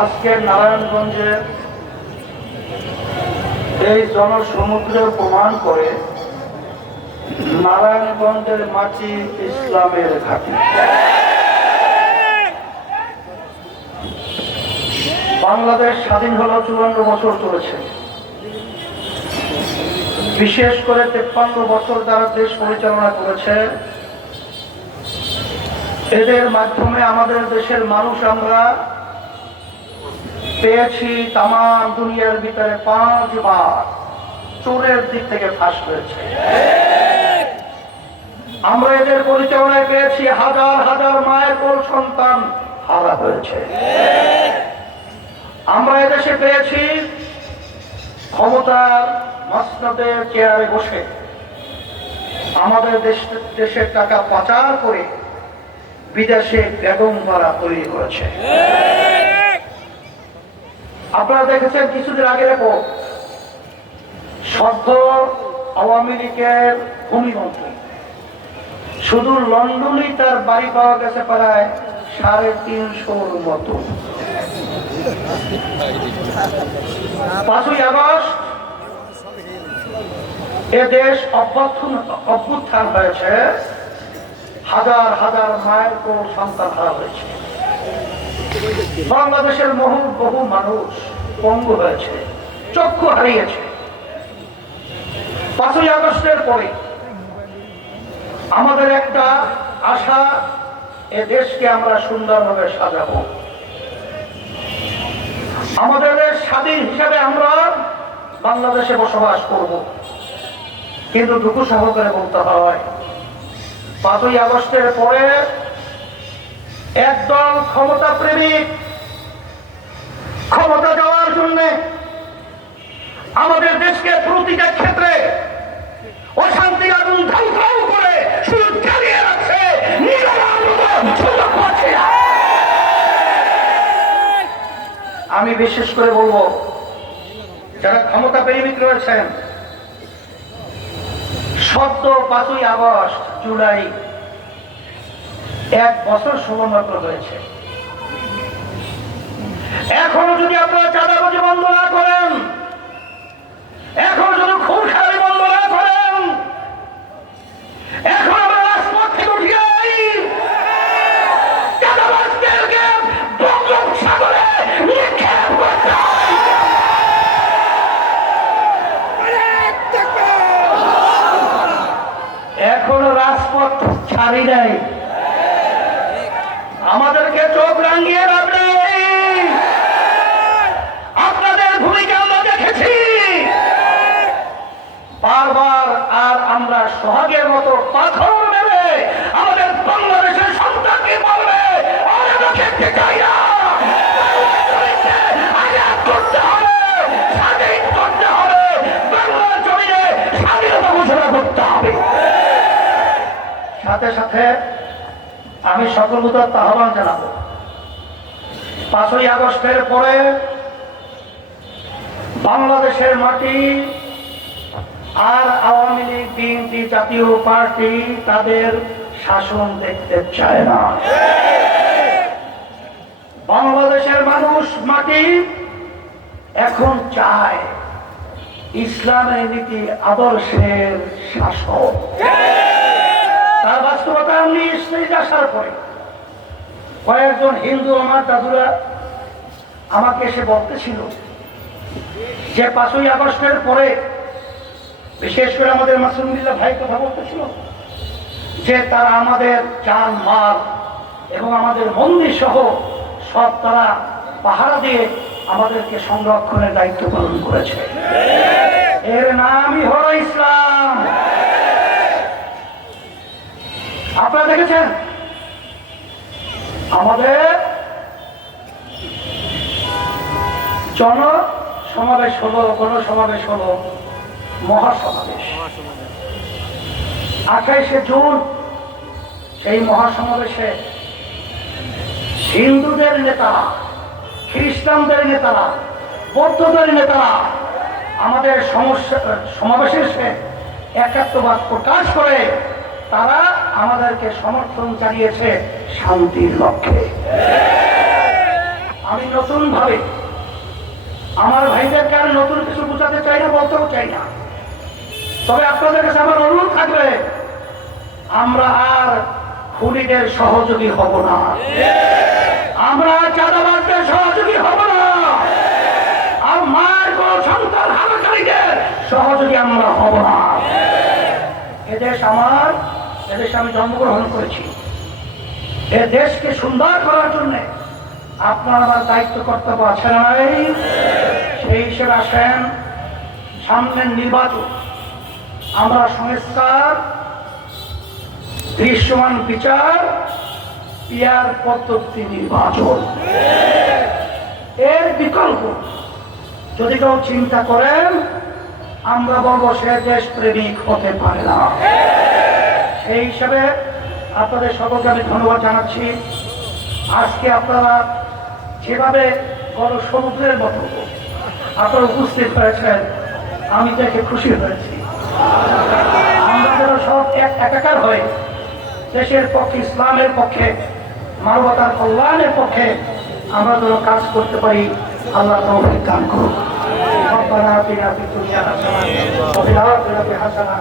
আজকে নারায়ণগঞ্জে এই জনসমুদ্রে প্রমাণ করে নারায়ণগঞ্জের মাটি ইসলামের ঘাঁটি। বাংলাদেশ স্বাধীন হলো 54 বছর চলেছে। বিশেষ করে 53 বছর যারা দেশ পরিচালনা করেছে, এদের মাধ্যমে আমাদের দেশের মানুষ আমরা পেয়েছি তাম দুনিয়ার ভিতরে 5 বার চোরের দিক থেকে ফাঁস হয়েছে। আমরা এদের পরিচালনায় পেয়েছি হাজার হাজার মায়ের কোল সন্তান হারা হয়েছে। আমরা এদেশে পেয়েছি ক্ষমতার মসনদের চেয়ারে বসে আমাদের দেশের টাকা পাচার করে বিদেশে বেগমবাড়া তৈরি করেছে। আপনারা দেখেছেন কিছুদিন আগে সদ্য আওয়ামী লীগের ভূমিমন্ত্রী শুধু লন্ডনেই তার বাড়ি পাওয়া গেছে প্রায় 350 মতো। 5ই আগস্ট এদেশ অভ্যুত্থান হয়েছে, হাজার হাজার মায়ের কোল সন্তান হারা হয়েছে। বাংলাদেশের বহু মানুষ পঙ্গু হয়েছে, চক্ষু হারিয়েছে। 5ই আগস্টের পরে আমাদের একটা আশা, এ দেশকে আমরা সুন্দরভাবে সাজাবো, আমাদের স্বাধীন হিসাবে আমরা বাংলাদেশে বসবাস করব। কিন্তু দুঃখ সহকারে বলতে হয় 5ই আগস্টের পরে একদল ক্ষমতা প্রেমিক ক্ষমতা দেওয়ার জন্য আমাদের দেশকে প্রতিটা ক্ষেত্রে অশান্তি আগুন ধাউ করে শুধু জ্বালিয়ে রাখছে। আমি বিশেষ করে বলবো, যারা ক্ষমতা প্রেমিক রয়েছেন, সদ্য 5ই আগস্ট জুলাই 1 বছর সময়মাত্র হয়েছে। এখনো যদি আপনারা চাঁদাবাজি বন্ধ না করেন, এখনো যদি খুন খারাপি বন্ধ না করেন, এখন আমরা রাজপথ থেকে উঠিয়ে চাঁদাবাজদেরকে বঙ্গোপসাগরে নিক্ষেপ করতে হবে। এখনো রাজপথ ছাড়ি নাই, আমাদেরকে চোখ রাঙিয়ে রাখবে। আপনাদের ভূমিকা আমরা দেখেছি বারবার, আর আমরা সোহাগের মতো পাথর মেরে আমাদের বাংলাদেশের সন্তানকে বলবে করতে হবে, স্বাধীন করতে হবে, বাংলার জমিনে স্বাধীনতা ঘোষণা করতে হবে। সাথে সাথে আমি সকলকে আহ্বান জানাবো, 5ই আগস্টের পরে বাংলাদেশের মাটি আর আওয়ামী লীগ, বিএনপি, জাতীয় পার্টি তাদের শাসন দেখতে চায় না। বাংলাদেশের মানুষ মাটি এখন চায় ইসলামের নীতি আদর্শের শাসন। তার বাস্তবতা আমি স্টেজে আসার পরে কয়েকজন হিন্দু আমার দাদুরা আমাকে এসে বলতেছিল যে 5ই আগস্টের পরে, বিশেষ করে আমাদের মাসুমুল্লাহ ভাই কথা বলতেছিল যে তারা আমাদের জান মাল এবং আমাদের মন্দির সহ সব তারা পাহারা দিয়ে আমাদেরকে সংরক্ষণের দায়িত্ব পালন করেছে। এর নামই হলো ইসলাম। আপনারা দেখেছেন আমাদের জনসমাবেশ হলো, গণসমাবেশ হলো, মহাসমাবেশ 28শে জুন। সেই মহাসমাবেশে হিন্দুদের নেতারা, খ্রিস্টানদের নেতারা, বৌদ্ধদের নেতারা আমাদের সমাবেশে একাত্মবাদ প্রকাশ করে তারা আমাদেরকে সমর্থন জানিয়েছে শান্তির লক্ষ্যে। আমি নতুন ভাবে আমার ভাইদেরকে আর নতুন কিছু বোঝাতে চাই না, বলতেও চাই না। তবে আপনাদের কাছে আমার অনুরোধ থাকবে, আমরা আর খুনিদের সহযোগী হব না, আমরা চাঁদাবাজদের সহযোগী হব না, আর মায়ের কোন সন্তান হারাকারীদের সহযোগী আমরা হব না। এদেশ আমার, এদেশে আমি জন্মগ্রহণ করেছি। এ দেশকে সুন্দর করার জন্য আপনার আমার দায়িত্ব কর্তব্য আছে না নাই? সেই হিসেবে আসেন, সামনের নির্বাচন আমরা সংস্কার, দৃশ্যমান বিচার, পিয়ার পদ্ধতি নির্বাচন, এর বিকল্প যদি কেউ চিন্তা করেন, আমরা বলবো সে দেশ প্রেমিক হতে পারে না। সেই হিসাবে আপনাদের সকলকে আমি ধন্যবাদ জানাচ্ছি। আজকে আপনারা যেভাবে বড় সমুদ্রের মতো আপনারা উপস্থিত হয়েছেন, আমি দেখে খুশি হয়েছি। আমরা যেন সব একাকার হয়ে দেশের পক্ষে, ইসলামের পক্ষে, মানবতার কল্যাণের পক্ষে আমরা যেন কাজ করতে পারি, আল্লাহ তৌফিক দান করুন। রব্বানা আতিনা ফিদ দুনিয়া হাসানাহ ওয়া ফিল আখিরাতি হাসানাহ।